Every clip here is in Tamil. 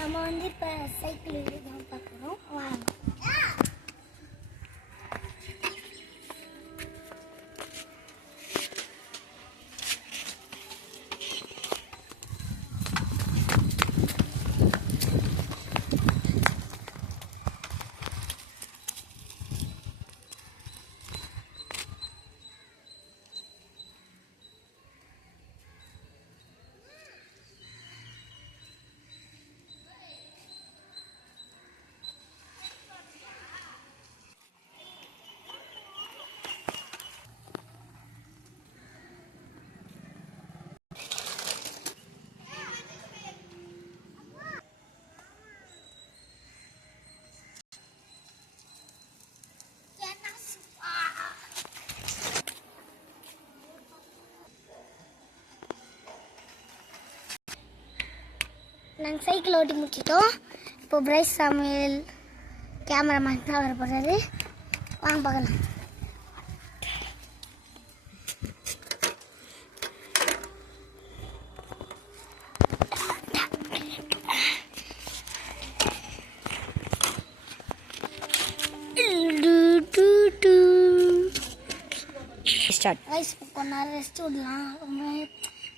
நம்ம வந்து இப்போ சைக்கிள் தான் பார்க்குறோம். வாங்க. நாங்கள் சைக்கிள் ஓட்டி முடிச்சிட்டோம். இப்போ பிரைஸ் சாமுவேல் கேமராமேன் தான் வர போகிறாரு. வாங்க பார்க்கலாம். கொஞ்ச நேரம் ரெஸ்ட் விடலாம். ரொம்ப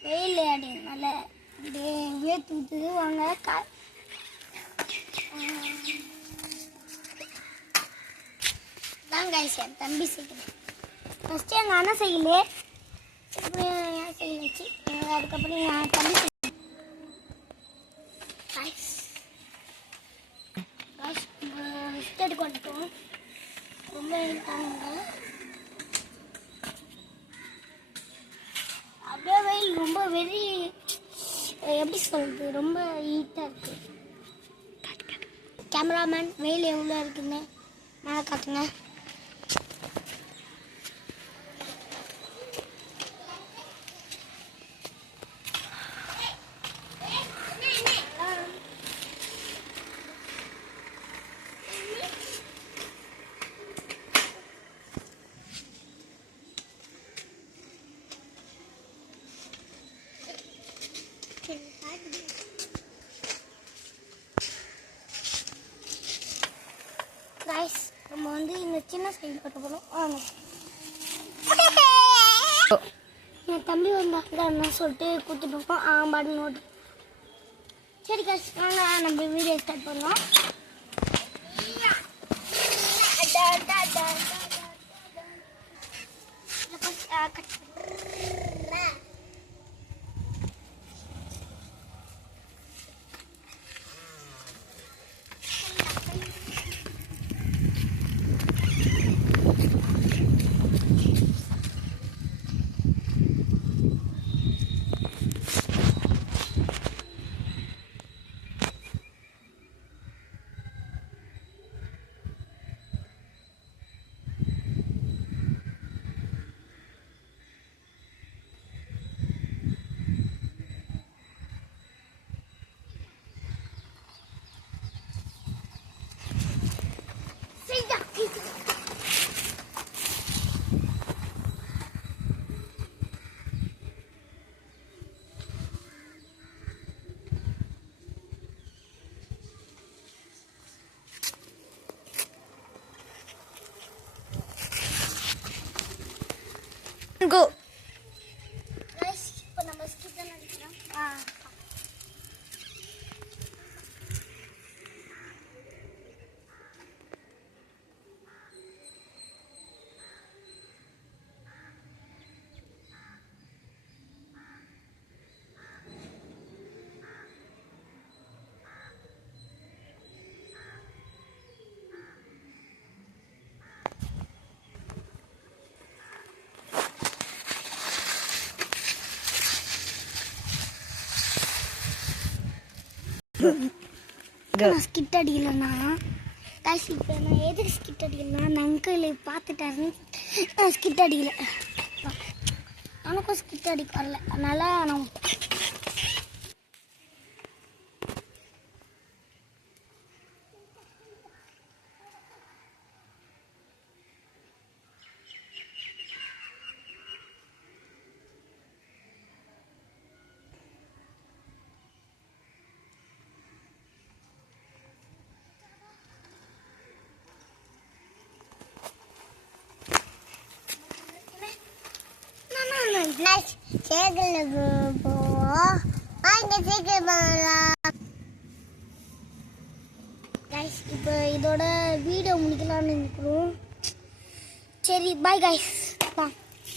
வெயில் அடினால அப்படியே வேர்த்து வாங்க. தான் கைஸ் என் தம்பி சைக்கிள் ஃபஸ்ட்டு எங்கள் அண்ணன் சைக்கிள், அப்புறம் என் சைக்கிள் வச்சு அதுக்கப்புறம் என் தம்பி சைக்கிள். ரெஸ்ட் எடுக்க வந்துட்டோம். ரொம்ப தாங்க அப்படியே வெயில் ரொம்ப எப்படி சொல்கிறது, ரொம்ப ஹீட்டாக இருக்குது. கேமராமேன் வெயில் எவ்வளோ இருக்குன்னு மேலே காட்டுங்க. கைஸ் நம்ம வந்து இந்த சின்ன சைக்கிள் கட்ட போகிறோம். வாங்க. என் தம்பி வந்தாங்க சொல்லிட்டு கொடுத்துட்டு இருக்கோம். பாட்டு நோட்டு. சரி கைஸ் வாங்க நம்ம வீடியோ ஸ்டார்ட் பண்ணோம். Go. Guys, இப்போ நம்ம ஸ்கிட் தான் அடிக்கிறோம். நான் ஸ்கிட் அடிக்கலண்ணா கைஸ். இப்போ நான் எதுக்கு ஸ்கிட் அடிக்கலன்னா நான் அங்கிள் பார்த்துட்டாருன்னு ஸ்கிட் அடிக்கல. எனக்கும் ஸ்கிட் அடிக்க வரல, அதனால நான் இப்போ இதோட வீடியோ முடிக்கலாம்னு நினைக்கிறோம். சரி பாய் கைஸ்.